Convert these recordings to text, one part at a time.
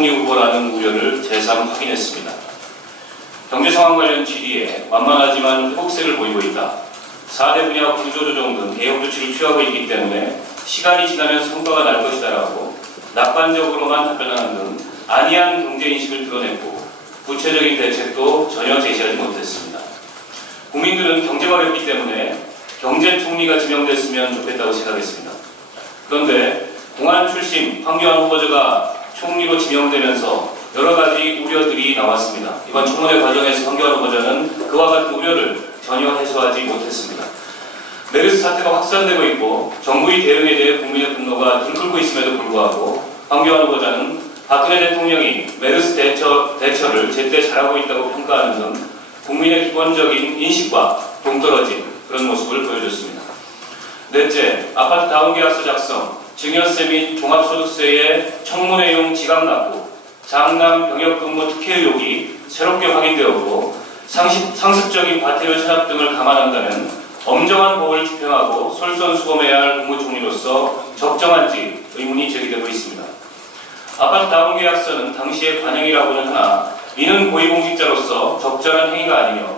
국무총리 후보라는 우려를 재삼 확인했습니다. 경제 상황 관련 질의에 만만하지만 회복세를 보이고 있다. 4대 분야 구조조정 등 개혁 조치를 취하고 있기 때문에 시간이 지나면 성과가 날 것이다라고 낙관적으로만 답변하는 등 안이한 경제인식을 드러냈고 구체적인 대책도 전혀 제시하지 못했습니다. 국민들은 경제가 어렵기 때문에 경제총리가 지명됐으면 좋겠다고 생각했습니다. 그런데 공안 출신 황교안 후보자가 총리로 지명되면서 여러 가지 우려들이 나왔습니다. 이번 청문회 과정에서 황교안 후보자는 그와 같은 우려를 전혀 해소하지 못했습니다. 메르스 사태가 확산되고 있고 정부의 대응에 대해 국민의 분노가 들끓고 있음에도 불구하고 황교안 후보자는 박근혜 대통령이 메르스 대처를 제때 잘하고 있다고 평가하는 등 국민의 기본적인 인식과 동떨어진 그런 모습을 보여줬습니다. 넷째, 아파트 다운계약서 작성, 증여세 및 종합소득세의 청문회용 지각 납부, 장남 병역근무 특혜 의혹이 새롭게 확인되었고 상습적인 과태료 체납 등을 감안한다면 엄정한 법을 집행하고 솔선수범해야 할 국무총리로서 적정한지 의문이 제기되고 있습니다. 아파트 다운계약서는 당시의 관행이라고는 하나 이는 고위공직자로서 적절한 행위가 아니며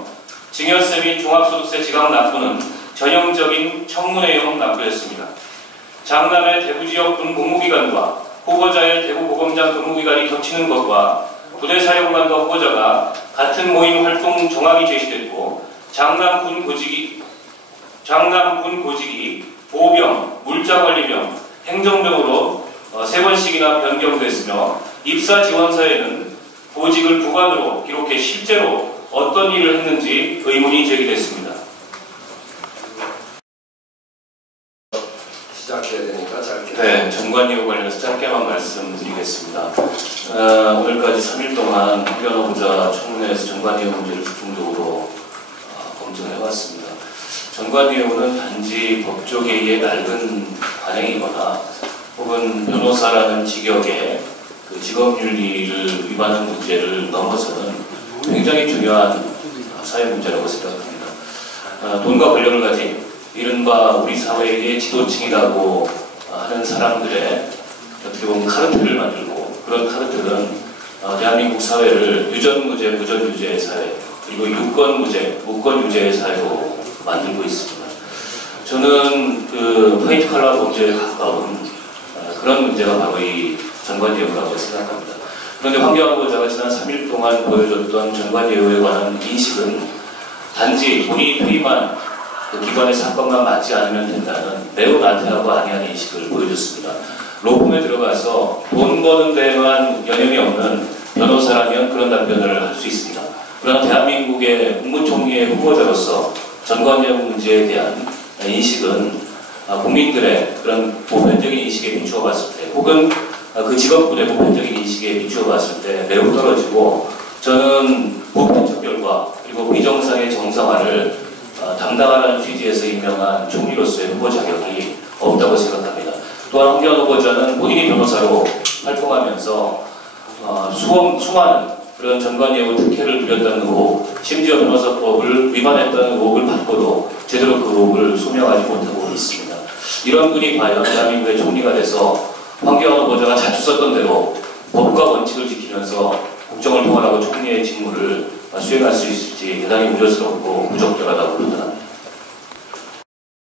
증여세 및 종합소득세 지각 납부는 전형적인 청문회용 납부였습니다. 장남의 대구지역 군 복무기간과 후보자의 대구보검장 근무기간이 겹치는 것과 부대사령관과 후보자가 같은 모임 활동 정황이 제시됐고 장남 군 보직이 보병, 물자관리병, 행정병으로 3번씩이나 변경됐으며 입사 지원서에는 보직을 부관으로 기록해 실제로 어떤 일을 했는지 의문이 제기됐습니다. 시작해야 되니까 짧게. 네, 정관예우 관련해서 짧게만 말씀드리겠습니다. 오늘까지 3일 동안 황교안 후보자 청문회에서 정관예우 문제를 집중적으로 검증해왔습니다. 정관예우는 단지 법조계의 낡은 관행이거나 혹은 변호사라는 직역의 그 직업윤리를 위반한 문제를 넘어서는 굉장히 중요한 사회 문제라고 생각합니다. 돈과 권력을 가진 이른바 우리 사회의 지도층이라고 하는 사람들의 어떻게 보면 카르텔을 만들고 그런 카르텔은 대한민국 사회를 유전무죄, 무전유죄의 사회 그리고 유권무죄, 무권유죄의 사회로 만들고 있습니다. 저는 그 화이트 칼라 범죄에 가까운 그런 문제가 바로 이 정관예우라고 생각합니다. 그런데 황교안 후보자가 지난 3일 동안 보여줬던 정관예우에 관한 인식은 단지 본인이 퇴임한 그 기관의 사건만 맞지 않으면 된다는 매우 나태하고 안이한 인식을 보여줬습니다. 로펌에 들어가서 돈 버는 데만 연연이 없는 변호사라면 그런 답변을 할 수 있습니다. 그러나 대한민국의 국무총리의 후보자로서 정관예우 문제에 대한 인식은 국민들의 그런 보편적인 인식에 비추어 봤을 때 혹은 그 직업군의 보편적인 인식에 비추어 봤을 때 매우 떨어지고 저는 보편적 결과 그리고 비정상의 정상화를 당당하라는 취지에서 임명한 총리로서의 후보 자격이 없다고 생각합니다. 또한 황교안 후보자는 본인이 변호사로 활동하면서 수많은 그런 정관예우 특혜를 누렸다는 의혹, 심지어 변호사법을 위반했다는 의혹을 받고도 제대로 그 의혹을 소명하지 못하고 있습니다. 이런 분이 과연 대한민국의 총리가 돼서 황교안 후보자가 자주 썼던 대로 법과 원칙을 지키면서 국정을 통할하고 총리의 직무를 수행할 수 있을지 대단히 우려스럽고 부적절하다고 판단합니다.